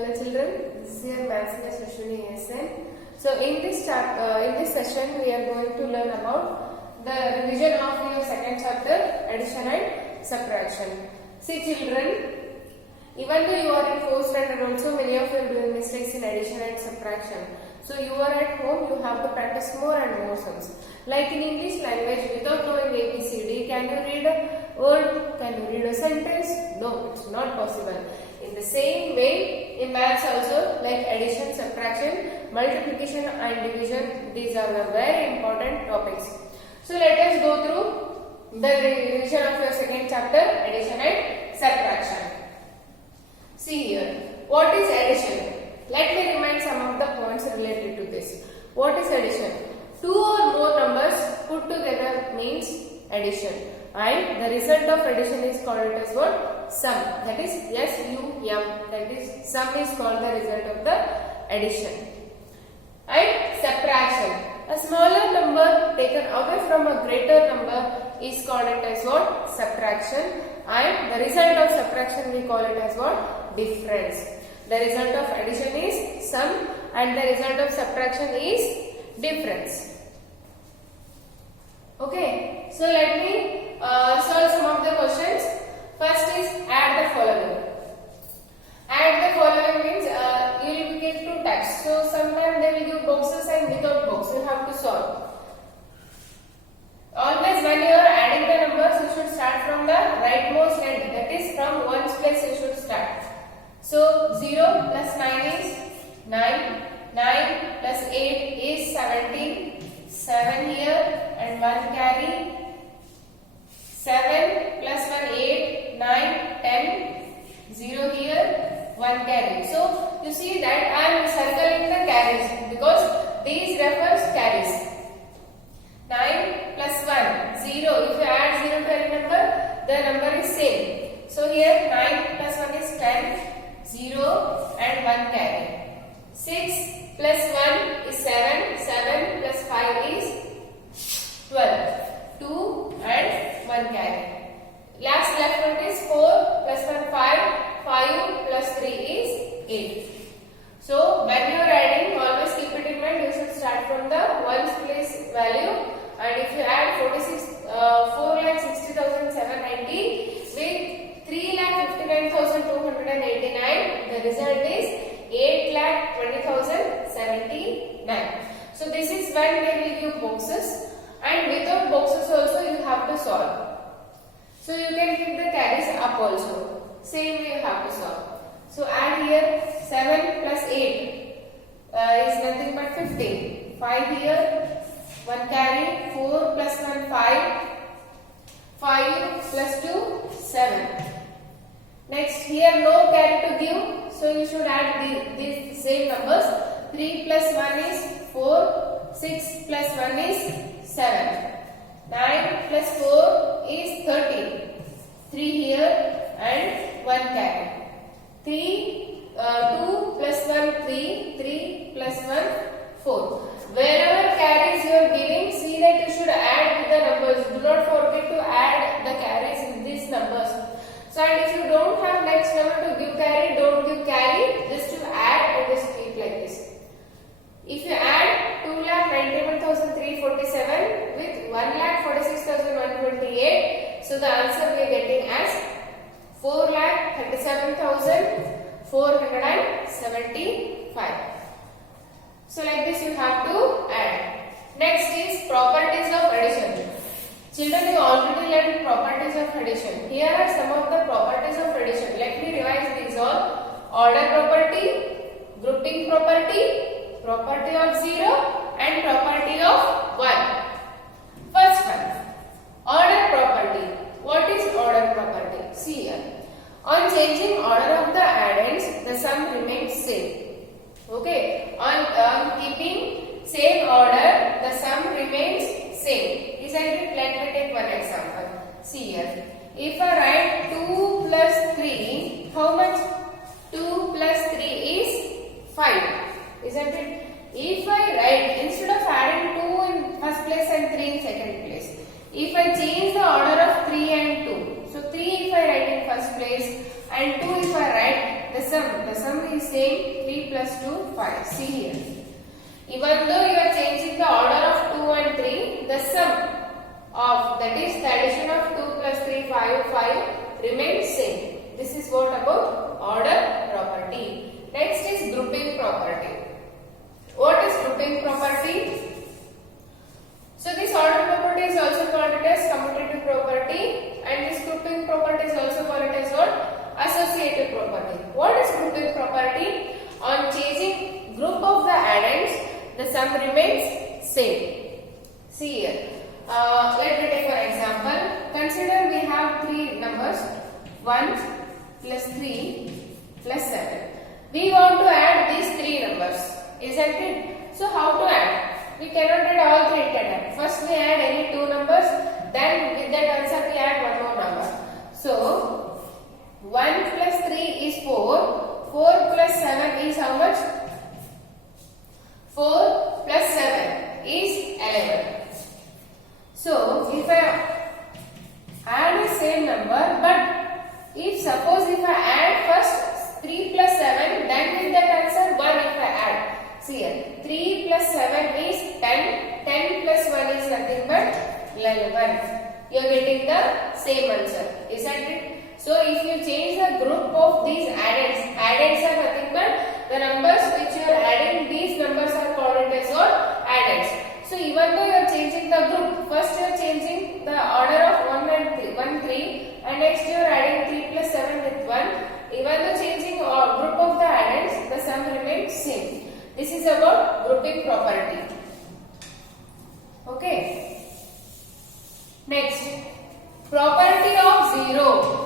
Hello children, this is your Maths Miss Ashwini SN. So in this session we are going to learn about the revision of your second chapter, addition and subtraction. See children, even though you are in 4th standard also, many of you are doing mistakes in addition and subtraction. So you are at home, you have to practice more and more sums. Like in English language, without knowing ABCD, can you read a word? Can you read a sentence? No, it's not possible. In the same way, in maths also, like addition, subtraction, multiplication and division, these are the very important topics. So let us go through the revision of your second chapter, addition and subtraction. See here, what is addition? Let me remind some of the points related to this. What is addition? Two or more numbers put together means addition. And the result of addition is called as what? Sum. That is S-U-M. That is sum is called the result of the addition. And subtraction. A smaller number taken away from a greater number is called it as what? Subtraction. And the result of subtraction we call it as what? Difference. The result of addition is sum and the result of subtraction is difference. Okay, so let me solve some of the questions. First is add the following. Add the following means you will get two types. So sometimes they will give boxes and without box. You have to solve. Always when you are adding the numbers, you should start from the rightmost end. That is from ones place you should start. So 0 plus 9 is 9. 9 plus 8 is 17. 7 here and 1 carry. 7 plus 1 8. 9 10. 0 here. 1 carry. So you see that I am circling the carries because these refers carries. 9 plus 1 0. If you add 0 to any number, the number is same. So here 9 plus 1 is 10. 0 and 1 carry. 6 plus 1 is 7. 7 plus 5 is 12. 2 and 1 carry. Last left one is 4 plus 1 5. 5 plus 3 is 8. So when you are adding, always keep it in mind, you should start from the ones place value. And if you add 4,60,790 with 3,59,289, the result is 8,20,079. So this is when they will give boxes, and without boxes also you have to solve. So you can keep the carries up also. Same way you have to solve. So add here 7 plus 8 is nothing but 15. 5 here, 1 carry. 4 plus 1 5. 5 plus 2 7. Next here no carry to give, so you should add these same numbers. 3 plus 1 is 4, 6 plus 1 is 7, 9 plus 4 is 13, 3 here and 1 carry. 2 plus 1 3, 3 plus 1 4. Wherever carries you are giving, see that you should add the numbers. Do not forget to add the carries in these numbers. So and if you don't have next number to give carry, don't give carry, just to add and just keep like this. If you add 2,91,347 with 1,46,128, so the answer we are getting as 4,37,475. So like this you have to add. Next is properties of addition. Children, you already learned properties of addition. Here are some of the properties of addition. Let me revise these all. Order property, grouping property, property of 0 and property of 1. First one, order property. What is order property? See here. On changing order of the addends, the sum remains same. Okay. On keeping same order, the sum remains same. Isn't it? Let me take one example. See here. If I write 2 plus 3, how much? 2 plus 3 is 5. Isn't it? If I write, instead of adding 2 in first place and 3 in second place, if I change the order of 3 and 2, so 3 if I write in first place and 2 if I write, the sum. The sum is saying 3 plus 2, 5. See here. Even though you are changing the order of 2 and 3, the sum of, that is the addition of 2 plus 3, 5 remains same. This is what about order property. Next is grouping property. What is grouping property? So this order property is also called it as commutative property, and this grouping property is also called it as what? Associative property. What is grouping property? On changing group of the addends, the sum remains same. See here. Let me take for example. Consider we have three numbers 1 plus 3 plus 7. We want to add these three numbers, isn't it? So how to add? We cannot add all three together. First we add any two numbers, then with that answer we add one more number. So 1 plus 3 is 4. 4 plus 7 is how much? 4 plus 7 is 11. So if I add the same number, but if suppose if I add first 3 plus 7, then with that answer 1 if I add. See here, 3 plus 7 is 10. 10 plus 1 is nothing but 11. You are getting the same answer, isn't it? So if you change the group of these addends are nothing but the numbers which you are adding, these numbers are called as what? Addends. So even though you are changing the group, first you are changing the order of 1 3, and next you are adding 3 plus 7 with 1. Even though changing group of the addends, the sum remains same. This is about grouping property. Okay. Next, property of 0.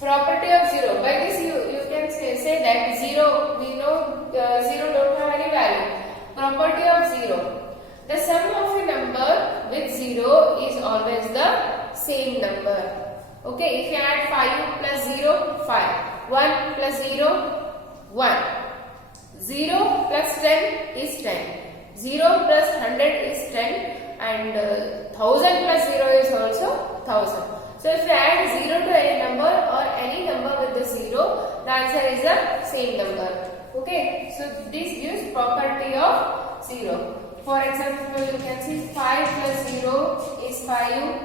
Property of 0. By this you can say that 0, we know 0 don't have any value. Property of 0. The sum of a number with 0 is always the same number. Okay, if you add 5 plus 0, 5. 1 plus 0, 1. 0 plus 10 is 10. 0 plus 100 is 10. And 1000 plus 0 is also 1000. So if you add 0 to any number or any number with the 0, the answer is the same number. Okay, so this gives property of 0. For example, you can see 5 plus 0 is 5.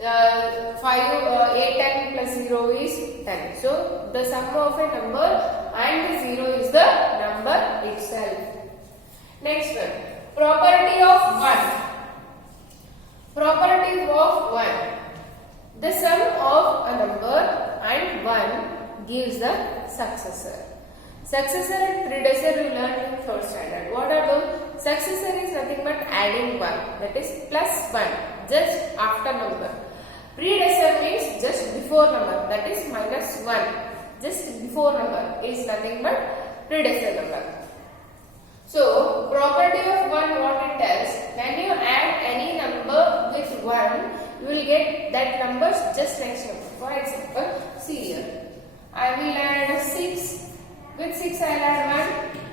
10 plus 0 is 10. So the sum of a number and the 0 is the number itself. Next one, property of 1. Property of 1. The sum of a number and 1 gives the successor. Successor and predecessor you learned in 3rd standard. What about successor is nothing but adding 1, that is plus 1 just after number. Predecessor means just before number, that is minus 1 just before number is nothing but predecessor number. So property of 1 what it tells, when you add any number with 1, you will get that number just next number. For example, see here, I will add 6. With 6 I will add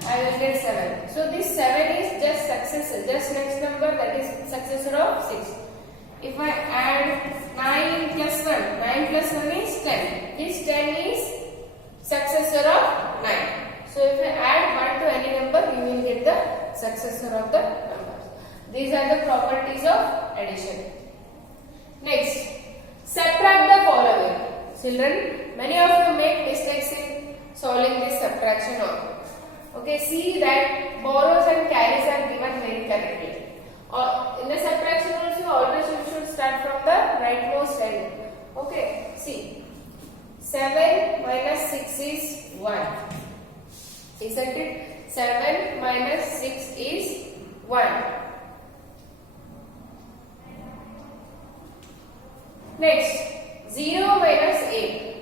1, I will get 7. So this 7 is just successor, just next number, that is successor of 6. If I add 9 plus 1, 9 plus 1 is 10. This 10 is successor of 9. So if I add 1 to any number, you will get the successor of the numbers. These are the properties of addition. Next, subtract the following. Children, many of you make mistakes in solving this subtraction also. Okay, see that borrows and carries are given very correctly. In the subtraction also, always you should start from the rightmost end. Okay, see, 7 minus 6 is 1. Isn't it? 7 minus 6 is 1. Next, 0 minus 8.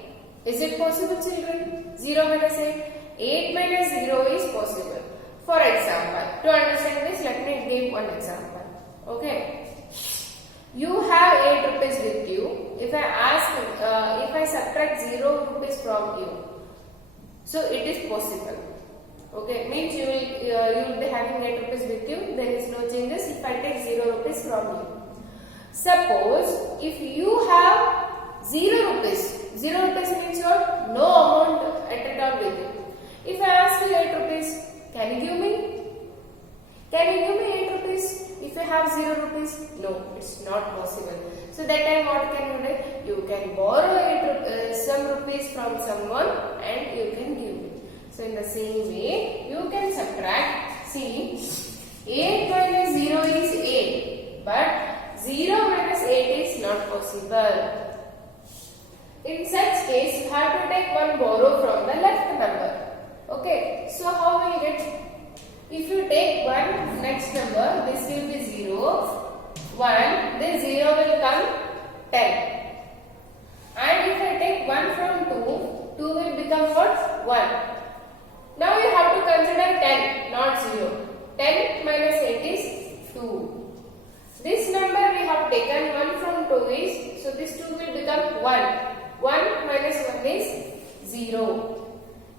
Is it possible, children? 0 minus 8. 8 minus 0 is possible. For example, to understand this, let me give one example. Okay. You have 8 rupees with you. If I subtract 0 rupees from you, so it is possible. Okay, means you will be having 8 rupees with you. There is no changes if I take 0 rupees from you. Suppose if you have 0 rupees 0 rupees means what? No amount at all with you. If I ask you 8 rupees, can you give me? Can you give me 8 rupees if you have 0 rupees? No, it's not possible. So that time what can you do? You can borrow some rupees from someone and you can give me. So in the same way, you can subtract. See, 8 minus 0 is 8, but 0 minus 8 is not possible. In such case, you have to take one borrow from the left number. Okay, so how will you get? If you take one next number, this will be 0, 1, this 0 will come 10. And if I take 1 from 2, 2 will become what? 1. Now you have to consider 10, not 0. 10 minus 8 is 2. This number we have taken 1 from 2 is, so this 2 will become 1. 1 minus 1 is 0.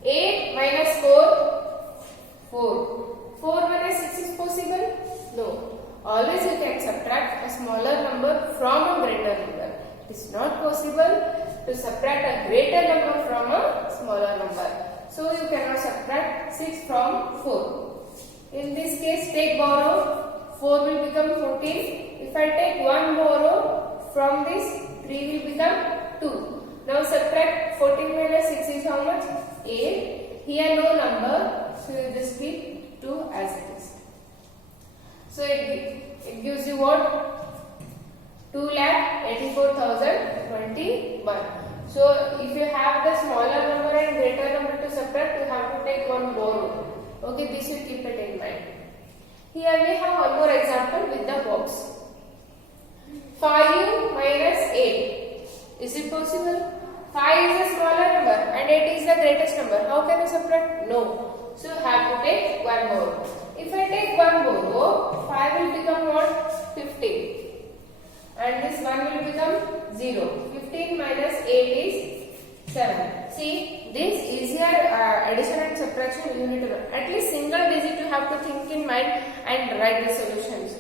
8 minus 4, 4. 4 minus 6 is possible? No. Always you can subtract a smaller number from a greater number. It is not possible to subtract a greater number from a smaller number. So you cannot subtract 6 from 4. In this case, take borrow. 4 will become 14. If I take 1 borrow from this, 3 will become 2. Now subtract 14 minus 6 is how much? 8. Here no number, so you just keep 2 as it is. So it gives you what? 2,84,021. So if you have the smaller number and greater number to subtract, you have to take one borrow. Okay, this you keep it in mind. Here we have one more example with the box. 5 minus 8. Is it possible? 5 is a smaller number and 8 is the greatest number. How can you subtract? No. So you have to take one borrow. If I take one borrow, 5 will become what? 15. And this 1 will become 0. 15 minus 8 is 7. See, this easier addition and subtraction you need to learn. At least single digit you have to think in mind and write the solutions.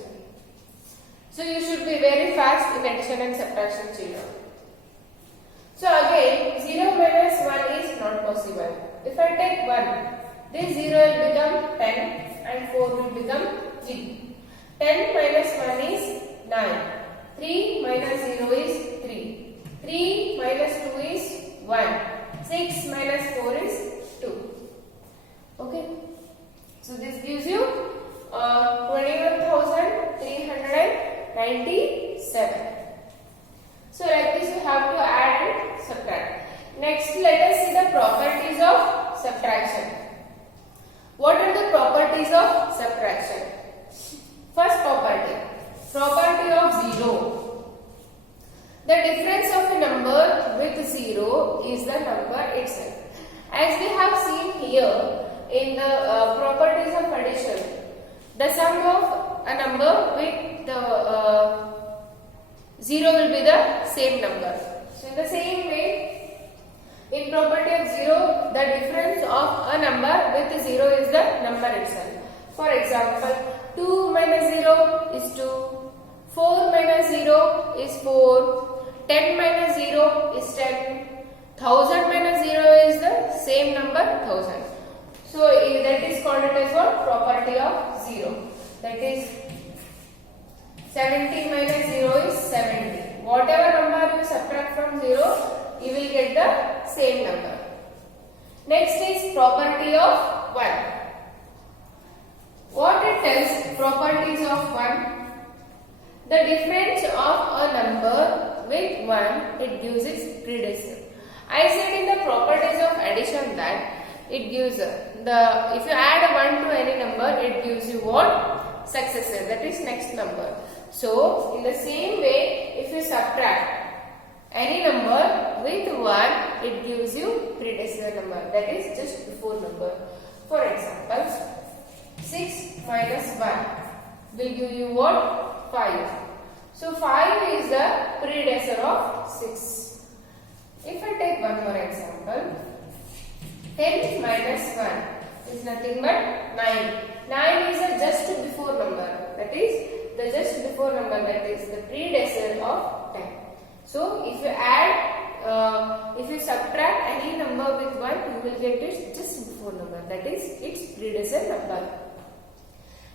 So you should be very fast in addition and subtraction, children. So again, 0 minus 1 is not possible. If I take 1, this 0 will become 10 and 4 will become 3. 10 minus 1 is 9. 3 minus 0 is 3. 3 minus 2 is 1. 6 minus 4 is 2. Okay. So this gives you 21,397. So like this you have to add and subtract. Next let us see the properties of subtraction. What are the properties of subtraction? First property of 0. The difference of a number with 0 is the number itself. As we have seen here in the properties of addition, the sum of a number with the 0 will be the same number. So in the same way, in property of 0, the difference of a number with 0 is the number itself. For example, 2 minus 0 is 2, 4 minus 0 is 4, 10 minus 0 is 10, 1000 minus 0 is the same number 1000. So that is called as what? Property of 0. That is 70 minus 0 is 70. Whatever number you subtract from 0, you will get the same number. Next is property of 1. What it tells? Properties of 1. The difference of a number with 1, it gives its predecessor. I said in the properties of addition that it gives if you add a 1 to any number, it gives you what? Successor, that is next number. So in the same way, if you subtract any number with 1, it gives you predecessor number, that is just before number. For example, 6 minus 1 will give you what? 5. So 5 is the predecessor of 6. If I take one more example, 10 minus 1 is nothing but 9. 9 is a just before number, that is the just before number, that is the predecessor of 10. So if you add if you subtract any number with 1, you will get its just before number, that is its predecessor number.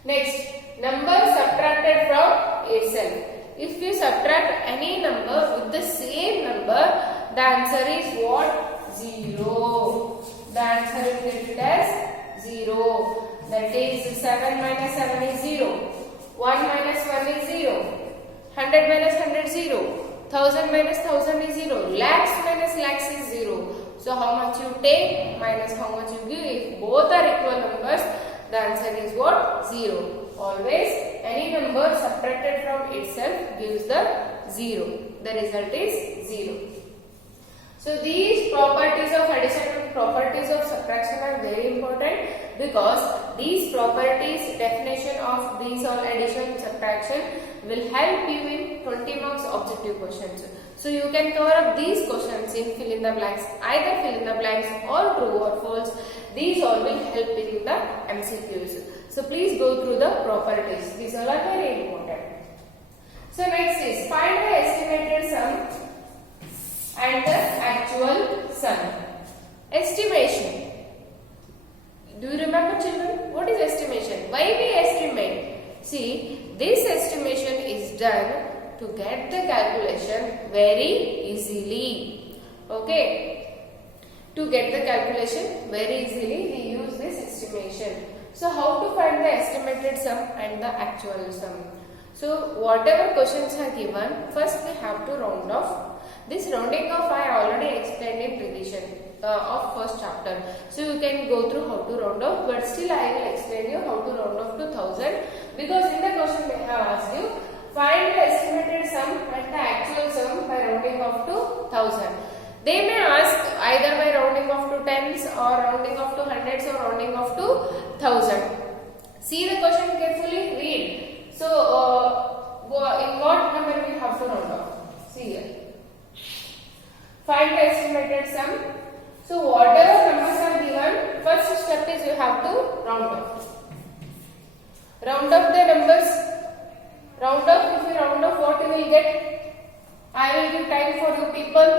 Next, number subtracted from itself. If you subtract any number with the same number, the answer is what? 0. The answer is written as 0. That is 7 minus 7 is 0. 1 minus 1 is 0. 100 minus 100 is 0. 1000 minus 1000 is 0. Lakhs minus lakhs is 0. So how much you take minus how much you give. If both are equal numbers, the answer is what? 0. Always any number subtracted from itself gives the 0. The result is 0. So these properties of addition and properties of subtraction are very important, because these properties, definition of these all addition subtraction will help you in 20 marks objective questions. So you can cover up these questions in fill in the blanks, either fill in the blanks or true or false. These all will help in the MCQs. So please go through the properties. These all are very important. So next is find the estimated sum and the actual sum. Estimation. Do you remember, children? What is estimation? Why we estimate? See, this estimation is done to get the calculation very easily. Okay? To get the calculation very easily, we use this estimation. So how to find the estimated sum and the actual sum? So whatever questions are given, first we have to round off. This rounding off I already explained in revision of first chapter. So you can go through how to round off, but still I will explain you how to round off to 1000, because in the question they have asked you find the estimated sum and the actual sum by rounding off to 1000. They may ask either by rounding off to tens or rounding off to hundreds or rounding off to 1000. See the question carefully, read. So in what number we have to round off? See here. Find the estimated sum. So whatever numbers are given, first step is you have to round off. Round off the numbers. Round off, if you round off, what you will get? I will give time for you people.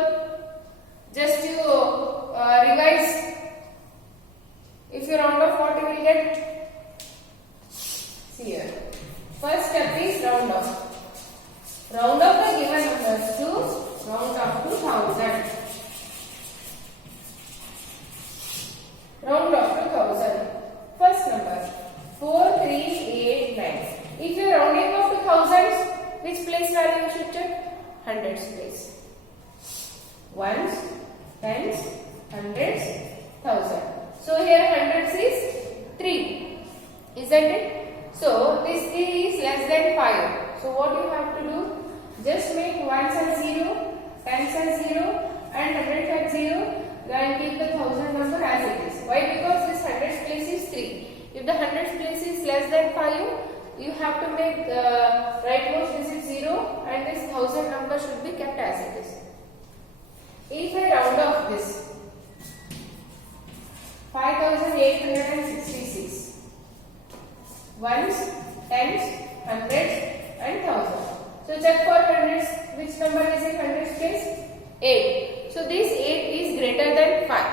Just you revise. If you round off, what you will get? See here. First step is round off. Round off the given numbers to round up to 1000. Round off to 1000. First number 4389. If you are rounding off to thousands, which place value you should check? Hundreds place. Ones, tens, hundreds, thousand. So here hundreds is 3, isn't it? So this 3 is less than 5. So what you have to do? Just make ones as 0, tens as 0 and hundreds as 0 and keep the 1000 number as it is. Why? Because this hundreds place is 3. If the hundreds place is less than 5, you have to make rightmost digit 0 and this 1000 number should be kept as it is. If I round off this 5866, ones, tens, hundreds and thousand. So check for hundreds. Which number is in hundreds place? 8. So this 8 is greater than 5.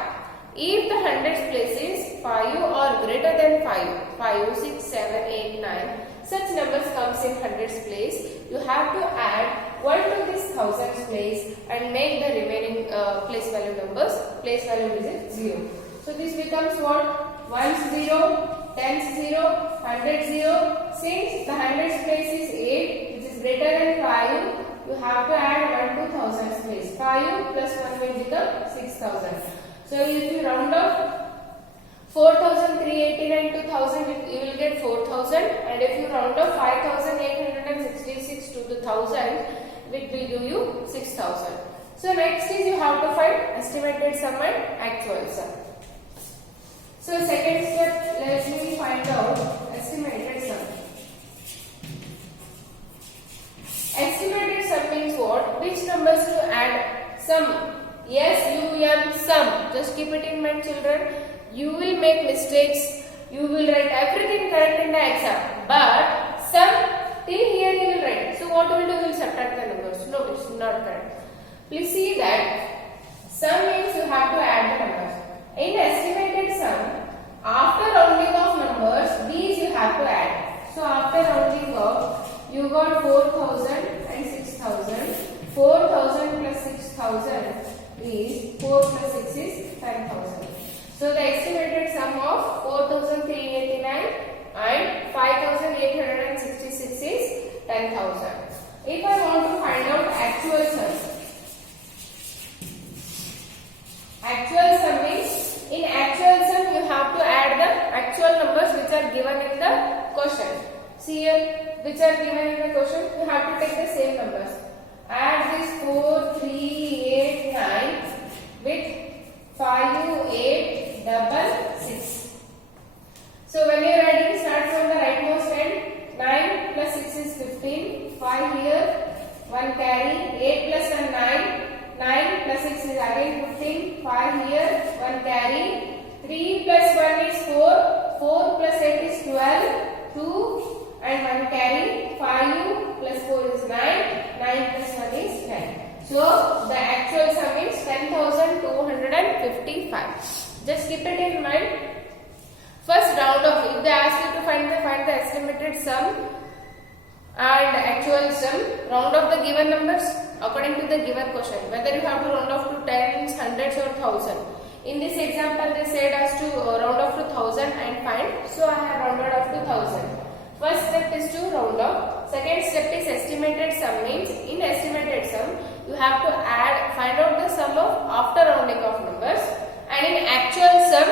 If the hundreds place is 5 or greater than 5, 5, 6, 7, 8, 9, such numbers comes in hundreds place, you have to add 1 to this thousands place and make the remaining place value numbers, place value digit 0. So this becomes what? Ones 0, tens 0, hundreds 0. Since the hundreds place is 8, which is greater than 5, you have to add 1 to thousands place. 5 plus 1 will become 6000. So if you round off 4389 to 1000, you will get 4000, and if you round off 5866 to the 1000, it will give you 6000. So next is you have to find estimated sum and actual sum. So second step, let me find out estimated sum. Estimated sum means what? Which numbers to add? Sum. S-U-M, sum. Just keep it in mind, children. You will make mistakes. You will write everything correct in the exam. But sum, till here you will write. So what will do? You will subtract the numbers. No, it's not correct. Please see that Sum means you have to add the numbers. In estimated sum, after rounding of numbers, these you have to add. So after rounding off, you got 4,000 and 6,000. 4,000 plus 6,000 is 4 plus 6 is 10,000. So the estimated sum of 4,389 and 5,866 is 10,000. If I want to find out actual sum means in actual sum you have to add the actual numbers which are given in the question. See here, which are given in the question, you have to take the same numbers. Add this 4, 3, 8, 9 with 5, 8, 6. So when you are writing, start from the rightmost end. 9 plus 6 is 15. 5 here, 1 carry. 8 plus 1 9. 9 plus 6 is again 15. 5 here, 1 carry. 3 plus 1 is 4. 4 plus 8 is 12. 2 and 1 carry. 5 plus 4 is 9. 9 plus 1 is 10. So the actual sum is 10,255. Just keep it in mind. First round off. If they ask you to find the estimated sum and actual sum, round off the given numbers according to the given question. Whether you have to round off to tens, hundreds or thousand. In this example, they said us to round off to 1,000 and find. So I have rounded off to 1,000. First step is to round off. Second step is estimated sum. Means in estimated sum, you have to find out the sum of after rounding off numbers. And in actual sum,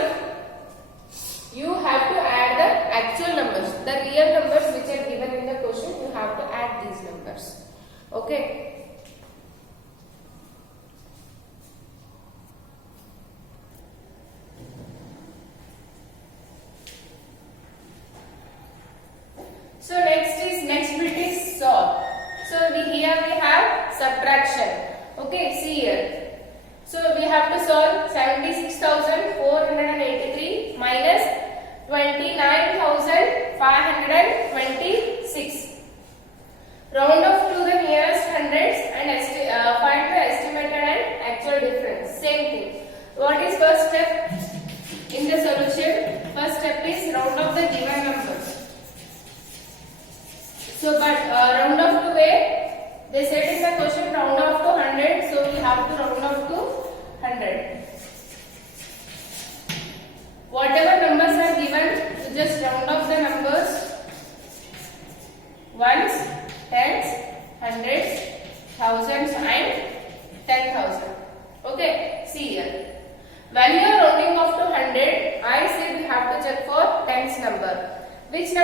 you have to add the actual numbers, the real numbers which are given in the question. You have to add these numbers. Okay. So next bit is solve. So here we have subtraction. Okay, see here. So we have to solve 76,483 minus 29,526. Round off to the nearest hundreds and find the estimated and actual difference. Same thing. What is first step in the solution? First step is round off the given numbers. So but round off to where? They said in the question round off to 100. So we have to round off to 100. Whatever numbers are given, you just round off the numbers. Ones, tens, hundreds, thousands and 10,000. Okay, see here. When you are rounding off to 100, I said we have to check for tens number. Which number